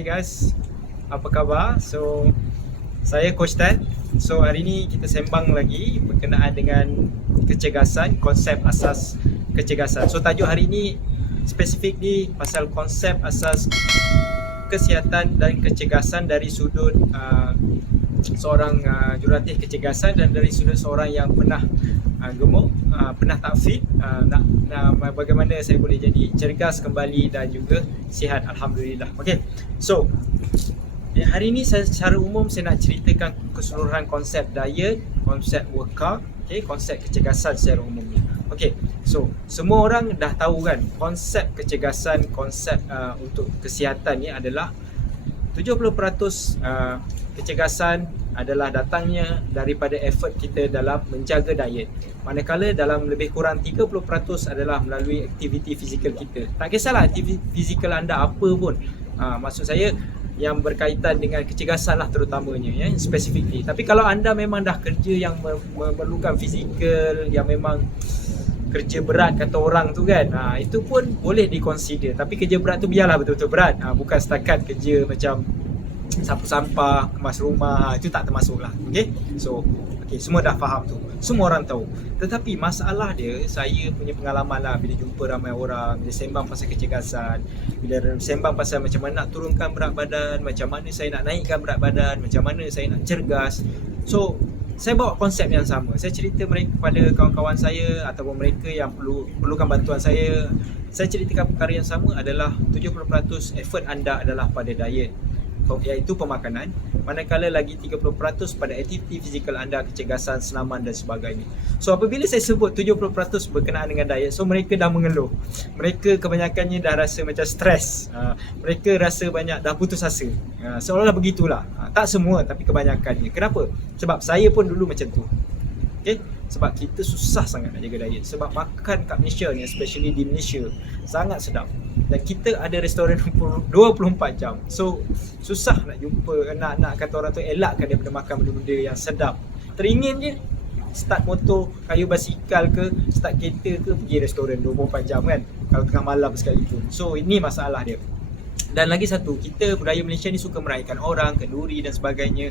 Hi guys, apa khabar? Saya Coach Tan. Hari ni kita sembang lagi berkenaan dengan kecergasan, konsep asas kecergasan. Tajuk hari ni spesifik ni pasal konsep asas kesihatan dan kecergasan dari sudut seorang jurulatih kecergasan dan dari sudut seorang yang pernah gemuk, pernah tak fit, nak bagaimana saya boleh jadi cergas kembali dan juga sihat, alhamdulillah. Okey. Hari ini secara umum saya nak ceritakan keseluruhan konsep diet, konsep workout, okey, konsep kecergasan secara umumnya. Okey. Semua orang dah tahu kan konsep kecergasan, konsep untuk kesihatan ni adalah 70% kecergasan adalah datangnya daripada effort kita dalam menjaga diet. Manakala dalam lebih kurang 30% adalah melalui aktiviti fizikal kita. Tak kisahlah aktiviti fizikal anda apa pun. Maksud saya yang berkaitan dengan kecergasan lah terutamanya, ya, specifically. Tapi kalau anda memang dah kerja yang memerlukan fizikal, yang memang kerja berat kata orang tu kan, itu pun boleh diconsider. Tapi kerja berat tu biarlah betul-betul berat, bukan setakat kerja macam sapu sampah, kemas rumah, itu tak termasuk lah. Okay? Semua dah faham tu, semua orang tahu. Tetapi masalah dia, saya punya pengalaman lah bila jumpa ramai orang, bila sembang pasal kecergasan, bila sembang pasal macam mana nak turunkan berat badan, macam mana saya nak naikkan berat badan, macam mana saya nak cergas. Saya bawa konsep yang sama. Saya cerita mereka kepada kawan-kawan saya ataupun mereka yang perlukan bantuan saya. Saya ceritakan perkara yang sama adalah 70% effort anda adalah pada diet, iaitu pemakanan, manakala lagi 30% pada aktiviti fizikal anda, kecergasan, senaman dan sebagainya. Apabila saya sebut 70% berkenaan dengan diet, mereka dah mengeluh. Mereka kebanyakannya dah rasa macam stres. Mereka rasa banyak dah putus asa. Seolah-olah begitulah. Tak semua tapi kebanyakannya. Kenapa? Sebab saya pun dulu macam tu. Okay? Sebab kita susah sangat nak jaga diet. Sebab makan kat Malaysia ni, especially di Malaysia, sangat sedap. Dan kita ada restoran 24 jam. Susah nak jumpa, nak kata orang tu elakkan daripada makan benda-benda yang sedap. Teringin je start motor, kayu basikal ke, start kereta ke, pergi restoran 24 jam kan, kalau tengah malam sekalipun. Ini masalah dia. Dan lagi satu, kita budaya Malaysia ni suka meraihkan orang, kenduri dan sebagainya.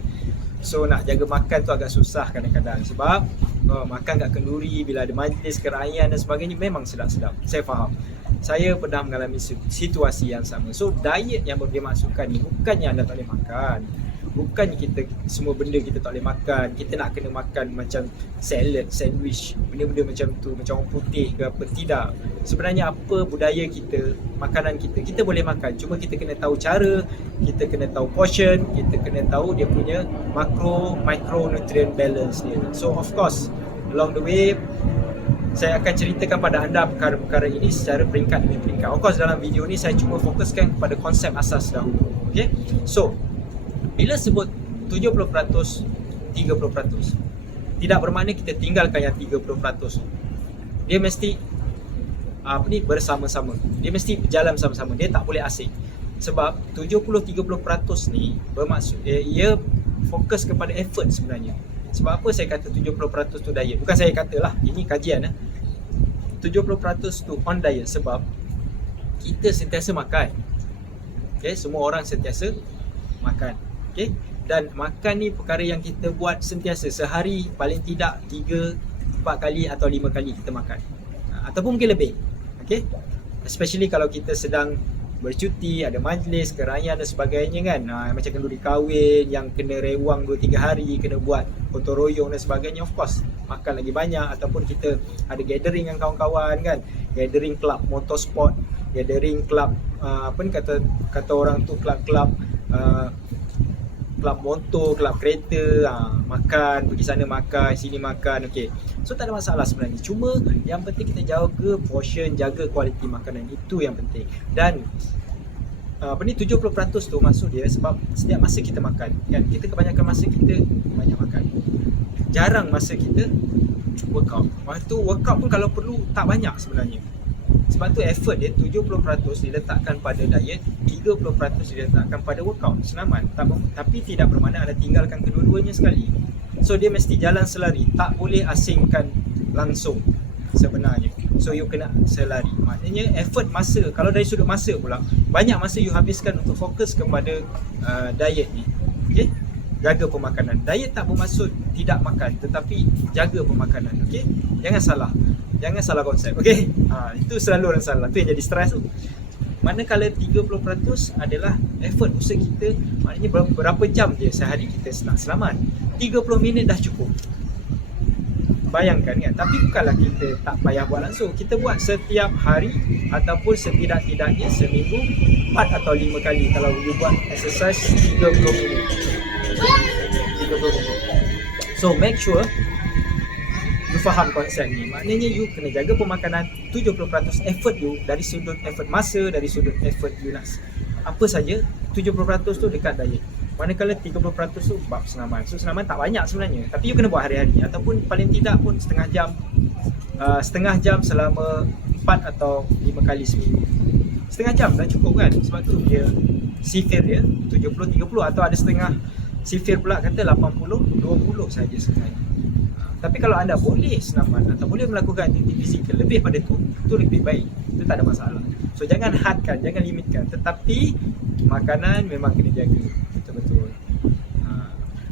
Nak jaga makan tu agak susah kadang-kadang. Sebab makan kat kenduri, bila ada majlis, kerajaan dan sebagainya, memang sedap-sedap. Saya faham. Saya pernah mengalami situasi yang sama. Diet yang dimaksudkan ni bukannya anda tak boleh makan, bukannya kita semua benda kita tak boleh makan, kita nak kena makan macam salad, sandwich, benda-benda macam tu, macam orang putih ke apa. Tidak. Sebenarnya apa budaya kita, makanan kita boleh makan, cuma kita kena tahu cara, kita kena tahu portion, kita kena tahu dia punya micronutrient balance dia. Of course, along the way saya akan ceritakan pada anda perkara-perkara ini secara peringkat demi peringkat. Of course, dalam video ni saya cuma fokuskan kepada konsep asas dahulu. Okay? Bila sebut 70%, 30%, tidak bermakna kita tinggalkan yang 30%. Dia mesti bersama-sama. Dia mesti berjalan sama-sama. Dia tak boleh asing. Sebab 70-30% ni bermaksud ia fokus kepada effort sebenarnya. Sebab apa saya kata 70% tu diet? Bukan saya katalah, ini kajian. 70% tu on diet sebab kita sentiasa makan. Okay? Semua orang sentiasa makan. Okay? Dan makan ni perkara yang kita buat sentiasa. Sehari paling tidak 3, 4 kali atau 5 kali kita makan. Ataupun mungkin lebih. Okay? Especially kalau kita sedang bercuti, ada majlis, kerajaan dan sebagainya kan. Macam kenduri kahwin yang kena rewang 2-3 hari, kena buat gotong royong dan sebagainya. Of course, makan lagi banyak. Ataupun kita ada gathering dengan kawan-kawan kan. Gathering club motorsport, gathering club kata orang tu club motor, kelab kereta, makan, pergi sana makan, sini makan. Okay. Tak ada masalah sebenarnya. Cuma yang penting kita jaga portion, jaga kualiti makanan. Itu yang penting. Dan 70% tu maksud dia sebab setiap masa kita makan kan, kita kebanyakan masa kita banyak makan, jarang masa kita workout. Waktu workout pun kalau perlu tak banyak sebenarnya. Sebab tu effort dia 70% diletakkan pada diet, 30% diletakkan pada workout, senaman. Tapi tidak bermakna anda tinggalkan kedua-duanya sekali. Dia mesti jalan selari, tak boleh asingkan langsung. sebenarnya. So you kena selari. Maknanya effort masa, kalau dari sudut masa pula, banyak masa you habiskan untuk fokus kepada diet ni. Okay, jaga pemakanan. Diet tak bermaksud tidak makan, tetapi jaga pemakanan. Okay, jangan salah konsep. Okay, itu selalu orang salah, tu yang jadi stres tu. Manakala 30% adalah effort usaha kita, maknanya berapa jam je sehari kita nak selamat. 30 minit dah cukup. Bayangkan kan, tapi bukanlah kita tak payah buat langsung. Kita buat setiap hari ataupun setidak-tidaknya seminggu 4 atau 5 kali. Kalau you buat exercise 30 minit. 30 minit. So make sure you faham konsep ni. Maknanya you kena jaga pemakanan. 70% effort you, dari sudut effort masa, dari sudut effort you nak apa saja, 70% tu dekat diet. Manakala 30% tu bab senaman. So senaman tak banyak sebenarnya, tapi you kena buat hari-hari, ataupun paling tidak pun setengah jam selama 4 atau 5 kali seminggu. Setengah jam dah cukup kan, sebab tu dia sifir dia 70-30, atau ada setengah sifir pula kata 80-20 saja sekali. Tapi kalau anda boleh senaman atau boleh melakukan aktiviti fizikal lebih pada tu lebih baik. Itu tak ada masalah. So jangan hadkan, jangan limitkan, tetapi makanan memang kena jaga betul-betul.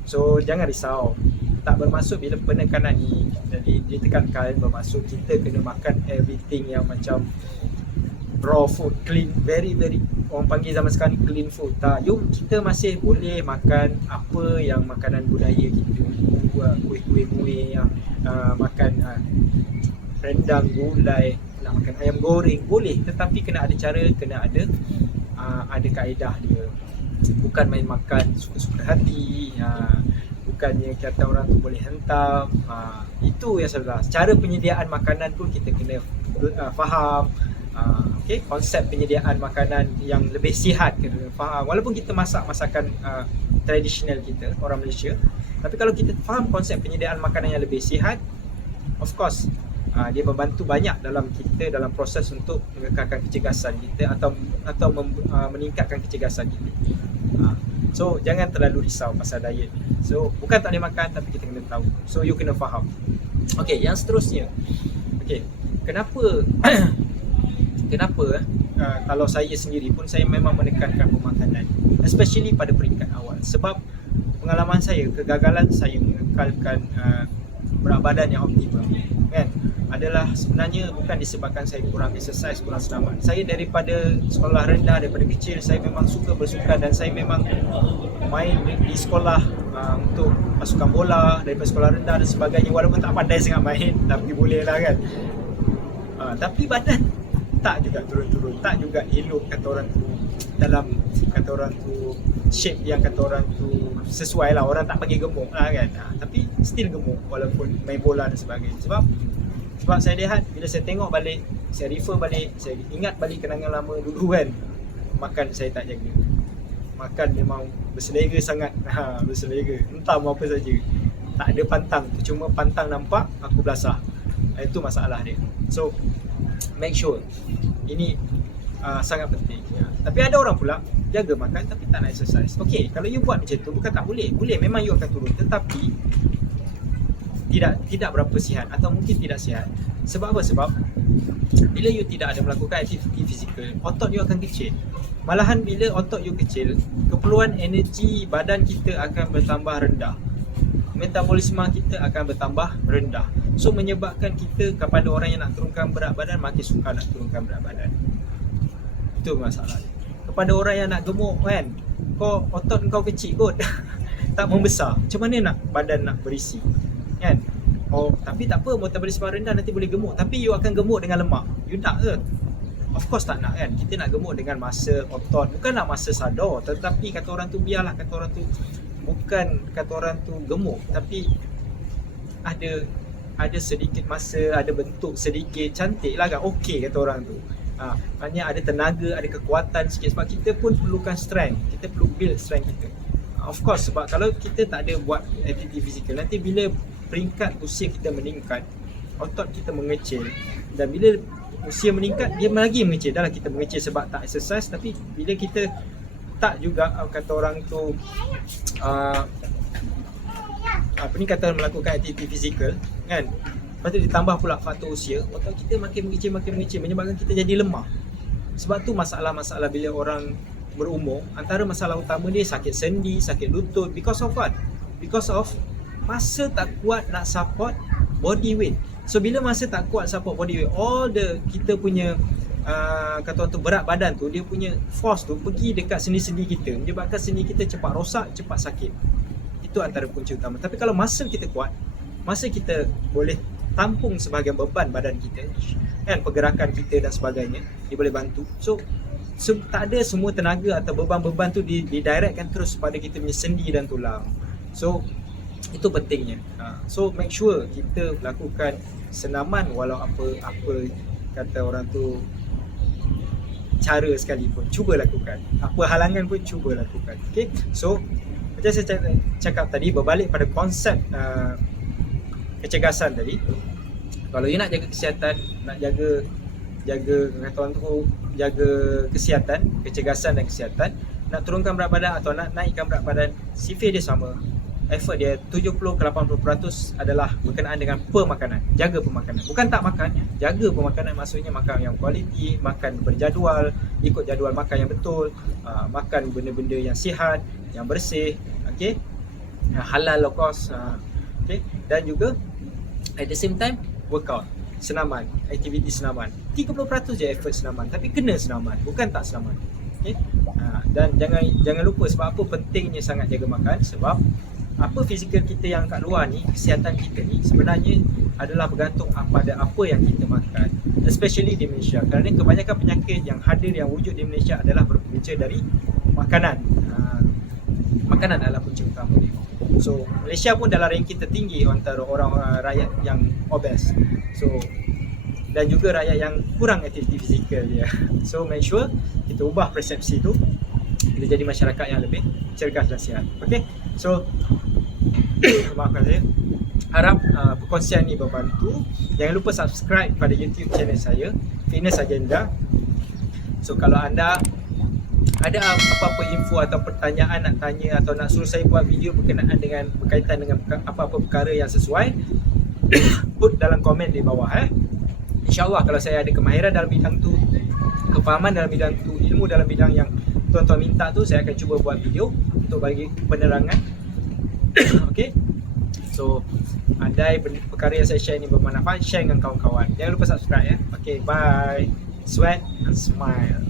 So jangan risau. Tak bermaksud bila penekanan ni jadi ditekankan, bermaksud kita kena makan everything yang macam raw food, clean, very orang panggil zaman sekarang ni clean food. Tak, kita masih boleh makan apa yang makanan budaya kita, kuih-kuih yang makan rendang, gulai, nak makan ayam goreng boleh, tetapi kena ada cara, kena ada kaedah dia. Bukan main makan suka-suka hati, bukannya kata orang tu boleh hentam. Itu yang salah. Cara penyediaan makanan pun kita kena faham. Okay, konsep penyediaan makanan yang lebih sihat kena faham. Walaupun kita masak masakan tradisional kita, orang Malaysia, tapi kalau kita faham konsep penyediaan makanan yang lebih sihat, of course dia membantu banyak dalam proses untuk mengekalkan kecergasan kita atau meningkatkan kecergasan kita. So jangan terlalu risau pasal diet ni. So bukan tak boleh makan, tapi kita kena tahu. So you kena faham. Okay, yang seterusnya. Okay, kenapa kalau saya sendiri pun saya memang menekankan pemakanan, especially pada peringkat awal, sebab pengalaman saya, kegagalan saya mengekalkan berat badan yang optimum kan, adalah sebenarnya bukan disebabkan saya kurang exercise, kurang senaman. Saya daripada sekolah rendah, daripada kecil saya memang suka bersukan, dan saya memang main di sekolah untuk pasukan bola daripada sekolah rendah dan sebagainya. Walaupun tak pandai sangat main, tapi boleh lah kan. Tapi badan tak juga turun-turun, tak juga elok kata orang tu, dalam kata orang tu shape yang kata orang tu sesuai lah. Orang tak panggil gemuk lah kan, tapi still gemuk walaupun main bola dan sebagainya. Sebab saya lihat, bila saya tengok balik, saya refer balik, saya ingat balik kenangan lama dulu kan, makan saya tak jaga. Makan memang berselera sangat, berselera, entah mau apa saja, tak ada pantang, cuma pantang nampak aku belasah. Itu masalah dia. So make sure ini sangat penting ya. Tapi ada orang pula jaga makan tapi tak nak exercise. Okay, kalau you buat macam tu, bukan tak boleh, memang you akan turun, tetapi tidak berapa sihat, atau mungkin tidak sihat. Sebab apa? Sebab bila you tidak ada melakukan aktiviti fizikal, otot you akan kecil. Malahan bila otot you kecil, keperluan energi badan kita akan bertambah rendah, metabolisme kita akan bertambah rendah. So menyebabkan kita kepada orang yang nak turunkan berat badan makin sukar nak turunkan berat badan. Itu masalah. Kepada orang yang nak gemuk kan, otot kau kecil kot tak membesar, macam mana nak badan nak berisi kan? Tapi tak apa, metabolisme rendah nanti boleh gemuk, tapi you akan gemuk dengan lemak. You nak ke? Of course tak nak kan. Kita nak gemuk dengan masa otot, bukan nak masa sadar. Tetapi kata orang tu, biarlah kata orang tu, bukan kata orang tu gemuk, tapi ada sedikit masa, ada bentuk sedikit cantik lah kan, okey kata orang tu. Maknanya ada tenaga, ada kekuatan sikit, sebab kita pun perlukan strength, kita perlu build strength kita. Of course, sebab kalau kita tak ada buat aktiviti fizikal, nanti bila peringkat usia kita meningkat, otot kita mengecil, dan bila usia meningkat, dia lagi mengecil. Dah lah kita mengecil sebab tak exercise, tapi bila kita tak juga kata orang tu melakukan aktiviti fizikal kan, Lepas tu ditambah pula faktor usia, otak kita makin mengecil menyebabkan kita jadi lemah. Sebab tu masalah-masalah bila orang berumur, antara masalah utama dia sakit sendi, sakit lutut. Because of what? Because of masa tak kuat nak support body weight. So bila masa tak kuat support body weight, kita punya kata orang tu berat badan tu, dia punya force tu pergi dekat sendi-sendi kita, menyebabkan sendi kita cepat rosak, cepat sakit. Itu antara punca utama. Tapi kalau masa kita kuat, masa kita boleh tampung sebahagian beban badan kita kan, pergerakan kita dan sebagainya, dia boleh bantu. So tak ada semua tenaga atau beban-beban tu directkan terus pada kita punya sendi dan tulang. So itu pentingnya. So make sure kita lakukan senaman walau apa kata orang tu cara sekalipun, cuba lakukan. Apa halangan pun cuba lakukan. Okay, so macam saya cakap tadi, berbalik pada konsep kecergasan tadi. Kalau you nak jaga kesihatan, nak jaga kata orang tu, jaga kesihatan, kecergasan dan kesihatan, nak turunkan berat badan atau nak naikkan berat badan, sifir dia sama. Effort dia 70 ke 80% adalah berkenaan dengan pemakanan. Jaga pemakanan. Bukan tak makan, jaga pemakanan, maksudnya makan yang kualiti, makan berjadual, ikut jadual makan yang betul, makan benda-benda yang sihat, yang bersih, okey, halal, low cost, okey, dan juga at the same time workout, senaman, aktiviti senaman. 30% je effort senaman, tapi kena senaman, bukan tak senaman. Okay? Dan jangan lupa, sebab apa pentingnya sangat jaga makan, sebab apa fizikal kita yang kat luar ni, kesihatan kita ni sebenarnya adalah bergantung pada apa yang kita makan, especially di Malaysia, kerana kebanyakan penyakit yang hadir, yang wujud di Malaysia adalah berpunca dari makanan. Makanan adalah punca utama dia. So Malaysia pun dalam ranking tertinggi antara orang rakyat yang obes. So dan juga rakyat yang kurang aktiviti fizikal dia. So make sure kita ubah persepsi tu, kita jadi masyarakat yang lebih cergas dan sihat. Okay, so maafkan saya, harap perkongsian ni membantu. Jangan lupa subscribe pada YouTube channel saya, Fitness Agenda. So kalau anda ada apa-apa info atau pertanyaan nak tanya, atau nak suruh saya buat video berkaitan dengan apa-apa perkara yang sesuai, put dalam komen di bawah. InsyaAllah kalau saya ada kemahiran dalam bidang tu, kefahaman dalam bidang tu, ilmu dalam bidang yang tuan-tuan minta tu, saya akan cuba buat video untuk bagi penerangan. Okay, so andai perkara yang saya share ni bermanfaat, share dengan kawan-kawan. Jangan lupa subscribe ya. Okay, bye. Sweat and smile.